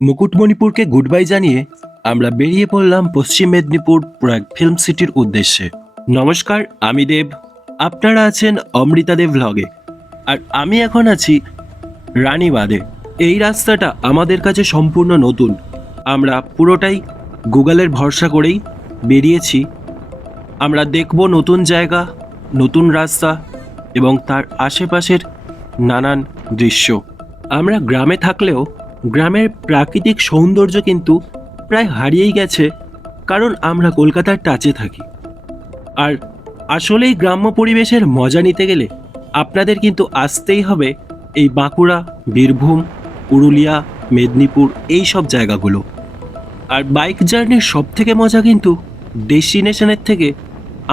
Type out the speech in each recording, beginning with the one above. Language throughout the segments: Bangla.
মুকুটমণিপুরকে গুড বাই জানিয়ে আমরা বেরিয়ে পড়লাম পশ্চিম মেদিনীপুর প্রয়াগ ফিল্ম সিটির উদ্দেশ্যে। নমস্কার, আমি দেব, আপনারা আছেন অমৃতা দেব ভ্লগে। আর আমি এখন আছি রানীবাঁধে। এই রাস্তাটা আমাদের কাছে সম্পূর্ণ নতুন। আমরা পুরোটাই গুগলের ভরসা করেই বেরিয়েছি। আমরা দেখব নতুন জায়গা, নতুন রাস্তা এবং তার আশেপাশের নানান দৃশ্য। আমরা গ্রামে থাকলেও গ্রামের প্রাকৃতিক সৌন্দর্য কিন্তু প্রায় হারিয়েই গেছে, কারণ আমরা কলকাতার টাচে থাকি। আর আসলেই গ্রাম্য পরিবেশের মজা নিতে গেলে আপনাদের কিন্তু আসতেই হবে এই বাঁকুড়া, বীরভূম, পুরুলিয়া, মেদিনীপুর এই সব জায়গাগুলো। আর বাইক জার্নির সব থেকে মজা কিন্তু ডেস্টিনেশনের থেকে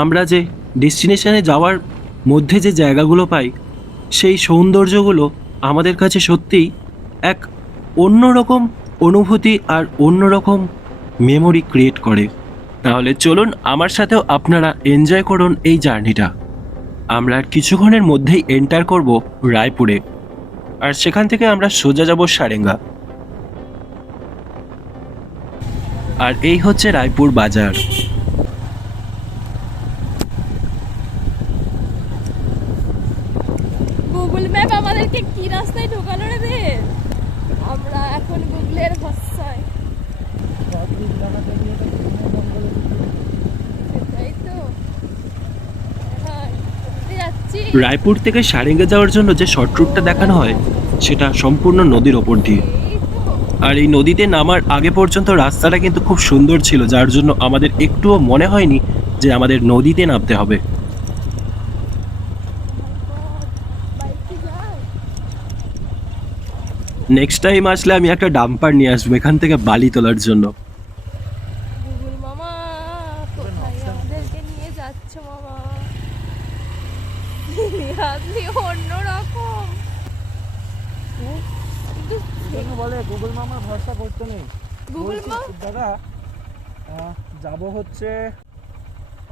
আমরা যে ডেস্টিনেশনে যাওয়ার মধ্যে যে জায়গাগুলো পাই, সেই সৌন্দর্যগুলো আমাদের কাছে সত্যিই এক অন্যরকম অনুভূতি আর অন্যরকম মেমোরি ক্রিয়েট করে। তাহলে চলুন আমার সাথেও আপনারা এনজয় করুন এই জার্নিটা। আমরা আর কিছুক্ষণের মধ্যেই এন্টার করব রায়পুরে, আর সেখান থেকে আমরা সোজা যাব সারেঙ্গা। আর এই হচ্ছে রায়পুর বাজার। গুগল ম্যাপ আমাদেরকে কি রাস্তায় ঢোকালো রে দে। আমরা এখন গুগলের ভরসায়। সেটাই তো। হ্যাঁ, ঘুরতে যাচ্ছি। রায়পুর থেকে সারেঙ্গা যাওয়ার জন্য যে শর্ট রুটটা দেখানো হয় সেটা সম্পূর্ণ নদীর ওপর দিয়ে। এই তো। আর এই নদীতে নামার আগে পর্যন্ত রাস্তাটা কিন্তু খুব সুন্দর ছিল, যার জন্য আমাদের একটুও মনে হয়নি যে আমাদের নদীতে নামতে হবে। বাইক কি যায়? নেক্সট টাইম আসলে আমি একটা ডাম্পার নিয়ে আসবো এখান থেকে বালি তোলার জন্য। গুগল মামা কোথায় আমাদেরকে নিয়ে যাচ্ছে মামা? আপনি অন্যরকম। কিন্তু বলে গুগল মামার ভরসা করতে নেই। গুগল বলছি, মাপ দাদা যাব হচ্ছে,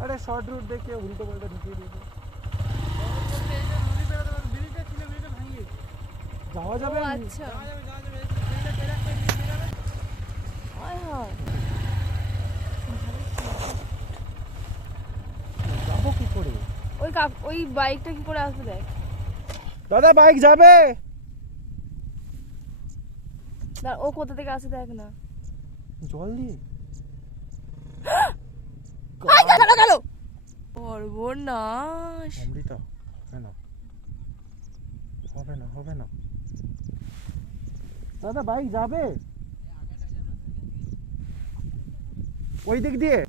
আরে শর্ট রুট দেখে উল্টো পাল্টা ঢুকিয়ে দিয়েছে। যাওয়া যাবে? ও আচ্ছা। হায় হায়। যাবো কি করে? ওই বাইকটা কি করে আসবে দেখ। দাদা বাইক যাবে? ও কোথা থেকে আসে দেখ না। জল দিয়ে গেল সর্বনাশ। অমৃতা, হবে না হবে না। দাদা বাইক যাবে ওই দিক দিয়ে?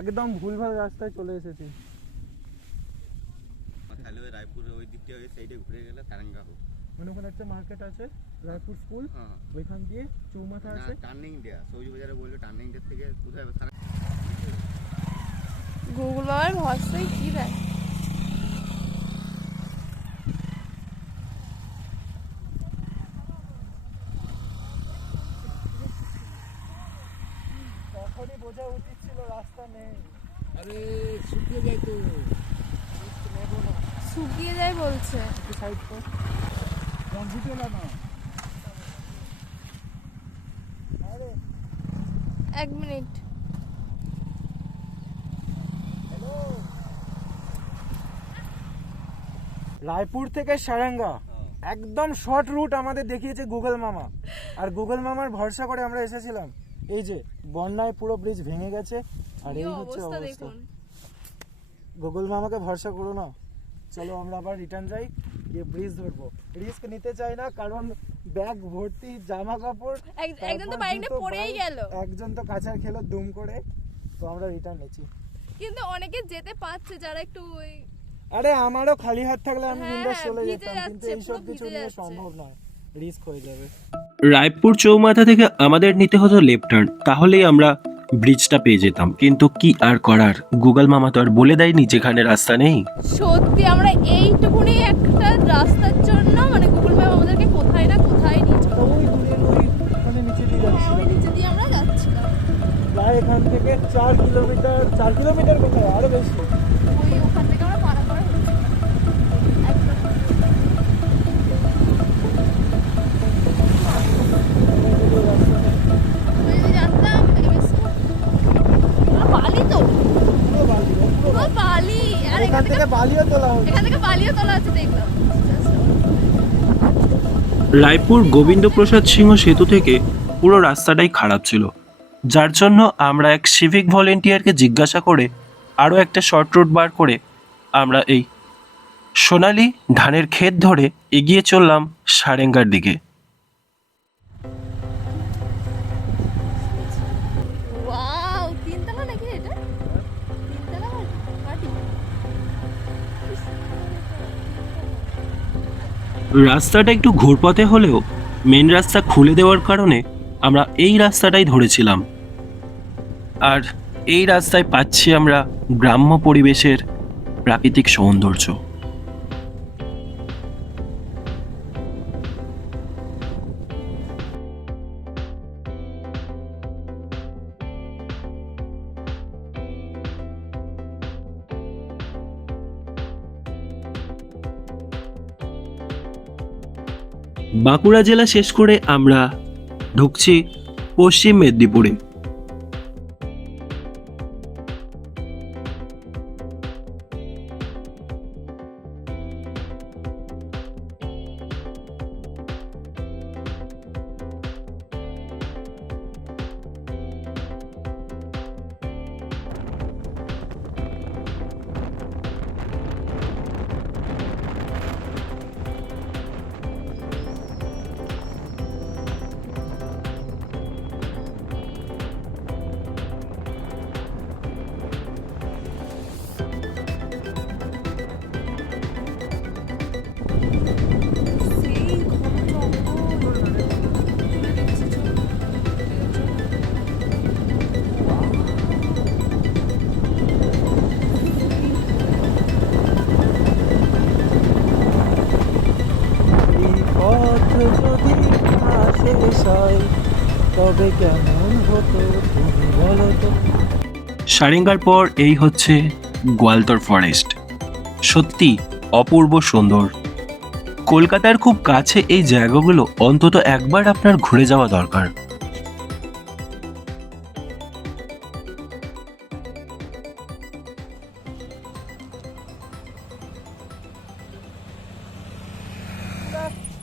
একদম ভুলভাল রাস্তায় চলে এসেছি। তাহলে ওই রায়পুরের ওই দিকটা ওই সাইডে ঘুরে গেলে তারাঙ্গা হোক। মানে ওখানে একটা মার্কেট আছে, রায়পুর স্কুল, হ্যাঁ ওইখান দিয়ে চৌমাথা আছে। টার্নিং দেয়া সবজি বাজারে বললো টার্নিং ডে থেকে কোথায় গুগল মামার ভরসায় কি দেয়। তখনই বোঝা উচিত ছিল রাস্তা নেই। আরে শুকিয়ে যায় তো। নেবো না, শুকিয়ে যায় বলছে। একটু সাইড কর, কমপ্লিট হলো না। আরে 1 মিনিট। রায়পুর থেকে সারেঙ্গা একদম শর্ট রুট আমাদের দেখিয়েছে গুগল মামা। আর গুগল মামার ভরসা করে আমরা এসেছিলাম। এই যে বন্যায় পুরো ব্রিজ ভেঙে গেছে, আর কি এই হচ্ছে অবস্থা অবস্থা। দেখুন। গুগল মামাকে ভরসা করো না। চলো আমরা আবার রিটার্ন যাই, গিয়ে ব্রিজ ধরবো। রিস্ক নিতে চাই না, কারণ ব্যাগ ভর্তি জামা কাপড়। একজন তো তারপর বাইকটা জুতো, পড়েই বাইক, গেল। একজন তো কাছার খেলো দুম করে। তো আমরা রিটার্ন নিচ্ছি। কিন্তু অনেকে যেতে পারছে যারা একটু ওই। আরে আমারও খালি হাত থাকলে আমি হ্যাঁ, বিন্দাস চলে ভিজে যেতাম, কিন্তু যাচ্ছে, এইসব পুরো কিছু ভিজে নিয়ে যাচ্ছে। সম্ভব নয়, রিস্ক হয়ে যাবে। রায়পুর চৌমাথা থেকে আমাদের নিতে হতো লেফট টার্ন, তাহলেই আমরা ব্রিজটা পেয়ে যেতাম। কিন্তু কি আর করার, গুগল মামা তো আর বলে দেয়নি যেখানে রাস্তা নেই। সত্যি আমরা এইটুকুনি একটা রাস্তার জন্য মানে গুগল ম্যাপ আমাদেরকে কোথায় না কোথায় নিয়ে চলে। ওই দূরের ওই ওখানে নিচে দিয়ে যাচ্ছি, ওই নিচে দিয়ে আমরা যাচ্ছিলাম। প্রায় এখান থেকে 4 কিলোমিটার, 4 কিলোমিটার কোথায়, আরো বেশি। ওই ওখান থেকে আমরা পাড়া করা হয়েছিল একদম। রায়পুর গোবিন্দপ্রসাদ সিংহ সেতু থেকে পুরো রাস্তাটাই খারাপ ছিল, যার জন্য আমরা এক সিভিক ভলেন্টিয়ারকে জিজ্ঞাসা করে আরও একটা শর্ট রুট বার করে আমরা এই সোনালি ধানের ক্ষেত ধরে এগিয়ে চললাম সারেঙ্গার দিকে। ওয়াও, তিনতলা নাকি এটা? তিনতলা বাড়ি? রাস্তাটা একটু ঘুরপথে হলেও মেন রাস্তা খুলে দেওয়ার কারণে আমরা এই রাস্তাটাই ধরেছিলাম। আর এই রাস্তায় পাচ্ছি আমরা গ্রাম্য পরিবেশের প্রাকৃতিক সৌন্দর্য। বাঁকুড়া জেলা শেষ করে আমরা ঢুকছি পশ্চিম মেদিনীপুরে। সেই ঘন জঙ্গল। তুলে দিচ্ছি, চল। এই পথ যদি না শেষ হয় তবে কেমন হতো তুমি বলো তো। সারেঙ্গার পর এই হচ্ছে গোয়ালতর ফরেস্ট। সত্যি অপূর্ব সুন্দর। কলকাতার খুব কাছে এই জায়গাগুলো অন্তত একবার আপনার ঘুরে যাওয়া দরকার।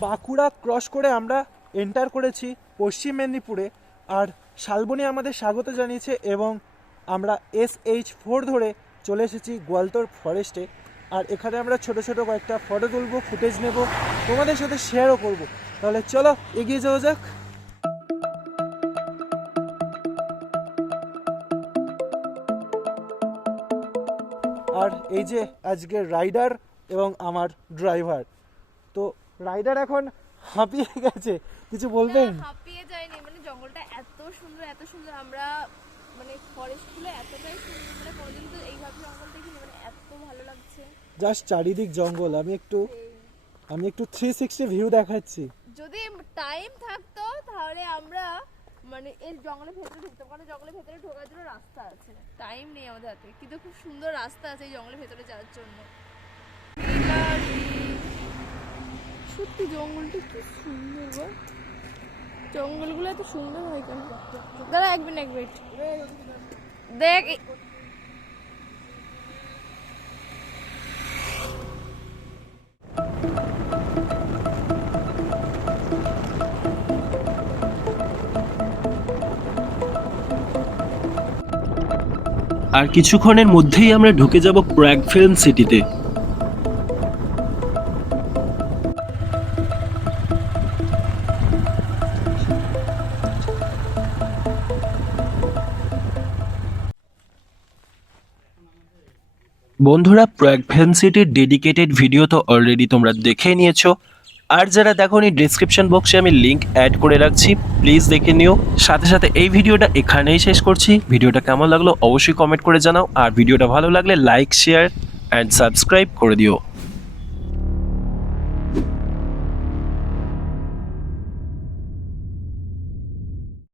বাঁকুড়া ক্রস করে আমরা এন্টার করেছি পশ্চিম মেদিনীপুরে, আর শালবনী আমাদের স্বাগত জানিয়েছে এবং আমরা SH4 ধরে চলে এসেছি গোয়ালতর ফরেস্টে। আর এখানে আমরা ছোট ছোট কয়েকটা ফটো তুলবো, ফুটেজ নেব, তোমাদের সাথে শেয়ারও করব। তাহলে চলো এগিয়ে যাওয়া যাক। আর এই যে আজকের রাইডার এবং আমার ড্রাইভার। তো রাইডার এখন হাঁপিয়ে গেছে, কিছু বলবেন? না, হাঁপিয়ে যায়নি, মানে জঙ্গলটা এত সুন্দর এত সুন্দর। আমরা মানে ফরেস্টগুলো এতটাই সুন্দর, মানে কোনোদিন তো এইভাবে জঙ্গল দেখিনি, মানে এত ভালো লাগছে। জাস্ট চারিদিক জঙ্গল। আমি একটু 360 ভিউ দেখাচ্ছি। যদি টাইম থাকতো তাহলে আমরা মানে এই জঙ্গলের ভেতরে ঢুকতাম, কারণ জঙ্গলের ভেতরে ঢোকার জন্য রাস্তা আছে। টাইম নেই আমাদের হাতে, কিন্তু খুব সুন্দর রাস্তা আছে এই জঙ্গলের ভেতরে যাওয়ার জন্য। সত্যি জঙ্গলটা কি সুন্দর গো। জঙ্গলগুলো এত সুন্দর হয় কেন? দাঁড়া এক মিনিট দেখ। আর কিছুক্ষণের মধ্যেই আমরা ঢুকে যাব প্রাগ ফিল্ম সিটিতে। বন্ধুরা, প্রাগ ফিল্ম সিটির ডেডিকেটেড ভিডিও তো অলরেডি তোমরা দেখে নিয়েছো, আর যারা দেখোনি ডেসক্রিপশন বক্সে আমি লিংক অ্যাড করে রাখছি, প্লিজ দেখে নিও। সাথে সাথে এই ভিডিওটা এখানেই শেষ করছি। ভিডিওটা কেমন লাগলো অবশ্যই কমেন্ট করে জানাও, আর ভিডিওটা ভালো লাগলে লাইক, শেয়ার অ্যান্ড সাবস্ক্রাইব করে দিও।